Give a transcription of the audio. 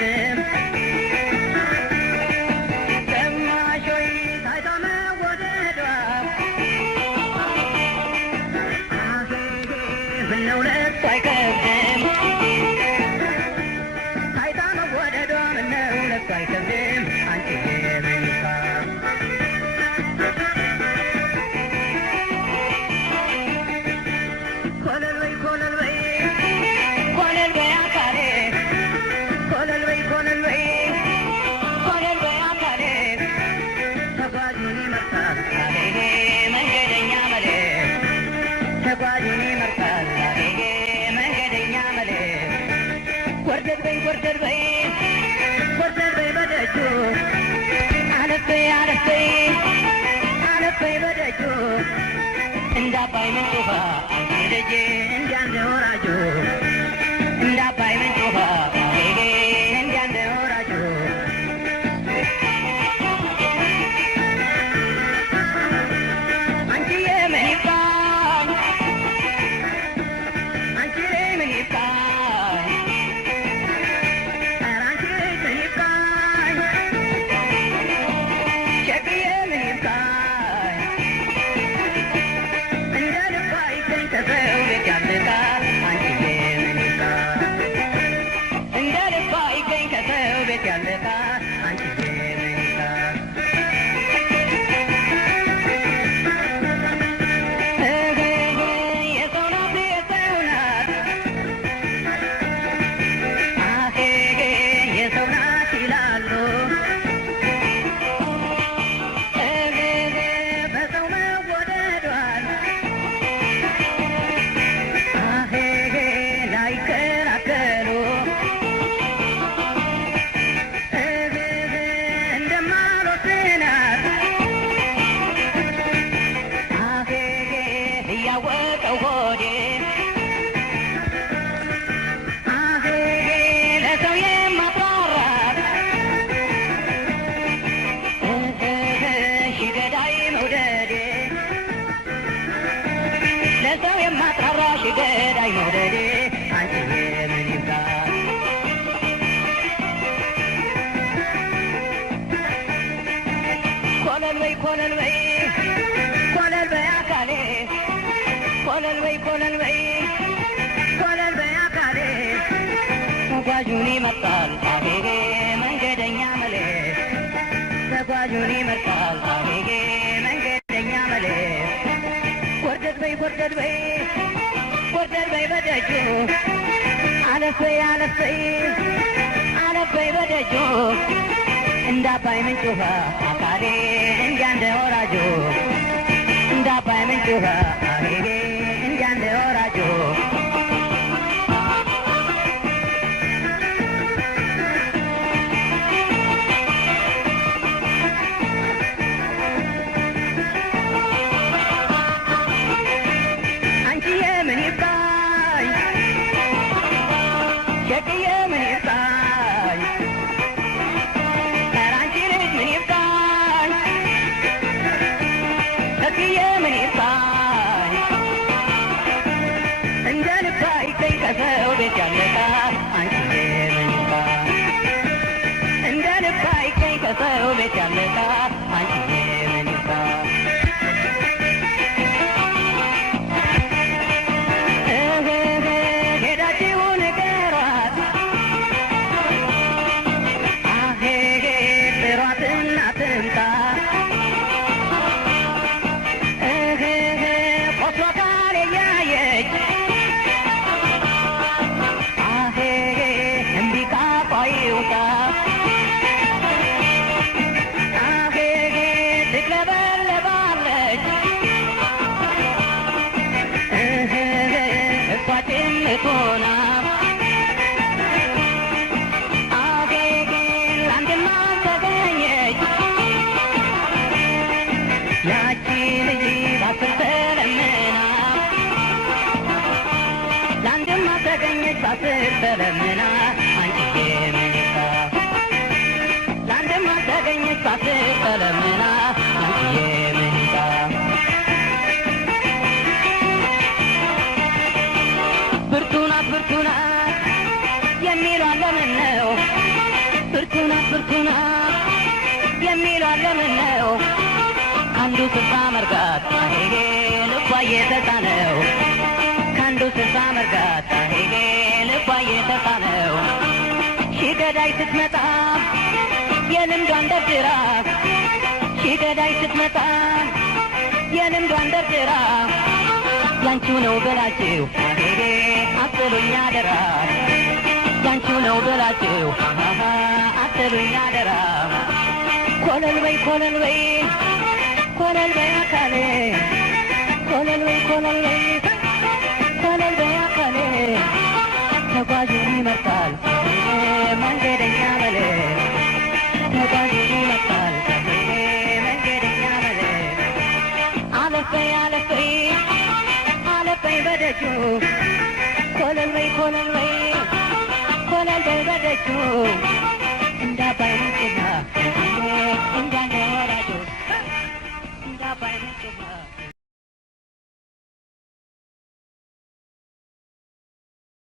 አይከብድም ሰማሾይ ታይታ መወደዷ ምነው ለእሱ አይከብድም ታይታ መወደዷ ምነው ለእሱ አይከብድም አንቺዬ መኝታ እንዳባይ ምንጭ ውሃ አንቺ ልጄ እንዲያንደ ወራጁ እንዳባይ ምንጭ ውሃ እንዲያንደ ወራጁ አንቺዬ ምን ይባል አንቺ ምን ይባል ኧረ አንቺ ምን ይባል ሸክዬ ምን ይባል ገዳይ መውደዴ አንቺዬ ምን ይባል ኮለል በይ ኮለል በይ ኮለል በይ አካሌ ኮለል በይ ኮለል በይ ኮለል በይ አካሌ ተጓዡን ይመጣል አሄጌ መንገደኛ መሌ ተጓዡን ይመጣል አሄጌ መንገደኛ መሌ ወርደድ በይ ወርደድ በይ ወርደድ በይ በደጁ አለፈይ አለፈይ አለፈይ በደጁ እንዳባይ ምንጭ ውሃ አካሌ እንዲያንደ ወራጁ እንዳባይ ምንጭ ውሃ አካሌ እንዲያንደ ወራጁ ከሰው ቤት ያለቃ አንቺዬ ምን ይባል እንደ ልብ አይገኝ ከሰው ቤት ያለቃ አንቺዬ ምን ይባል ሄዳችሁ ንገሯት አሄጌ ጥሯትና ትምጣ ቆስሎ ካል እያየች ሆና አጌጌ ላንድማ ተገኘች ያቺ ልጅ ባስር ተለምና ላንድማ ተገኘች ባስር ተለምና አንቺዬ ምን ይባል ላንድማ ተገኘች ባስር ተለምና አንቺዬ ምን ይባል ብርቱ ናት የሚሏት ለምን ነው ብርቱና የሚሏት ለምን ነው አንዱ ስልሳ መርጋት ሄጌ ልቧ እየተሳነው ከአንዱ ስልሳ መርጋት ሄጌ ልቧ እየተሳነው ሺህ ገዳይ ስትመጣ የልምዷን ደርድራ ሺህ ገዳይ ስትመጣ የልምዷን ደርድራ ያንቺው ነው ብላችሁ ሄጌ አትሉኝ አደራ ያንቺው ነው ብላችሁ አትሉኝ አደራ ኮለል በይ ኮለል በይ ኮለል በይ አካሌ ኮለል በይ ኮለል በይ ኮለል በይ አካሌ ተጓዡን ይመርጣል መንገደኛ በለ ተጓዡን ይመርጣል መንገደኛ በለ አለፈይ አለፈይ አለፈይ በደጁ ኮለል በይ ኮለል በይ ኮለል በይ በደጁ እንዳባይ ምንጭና እንዳንደ ወራጁ እንዳባይ ምንጭና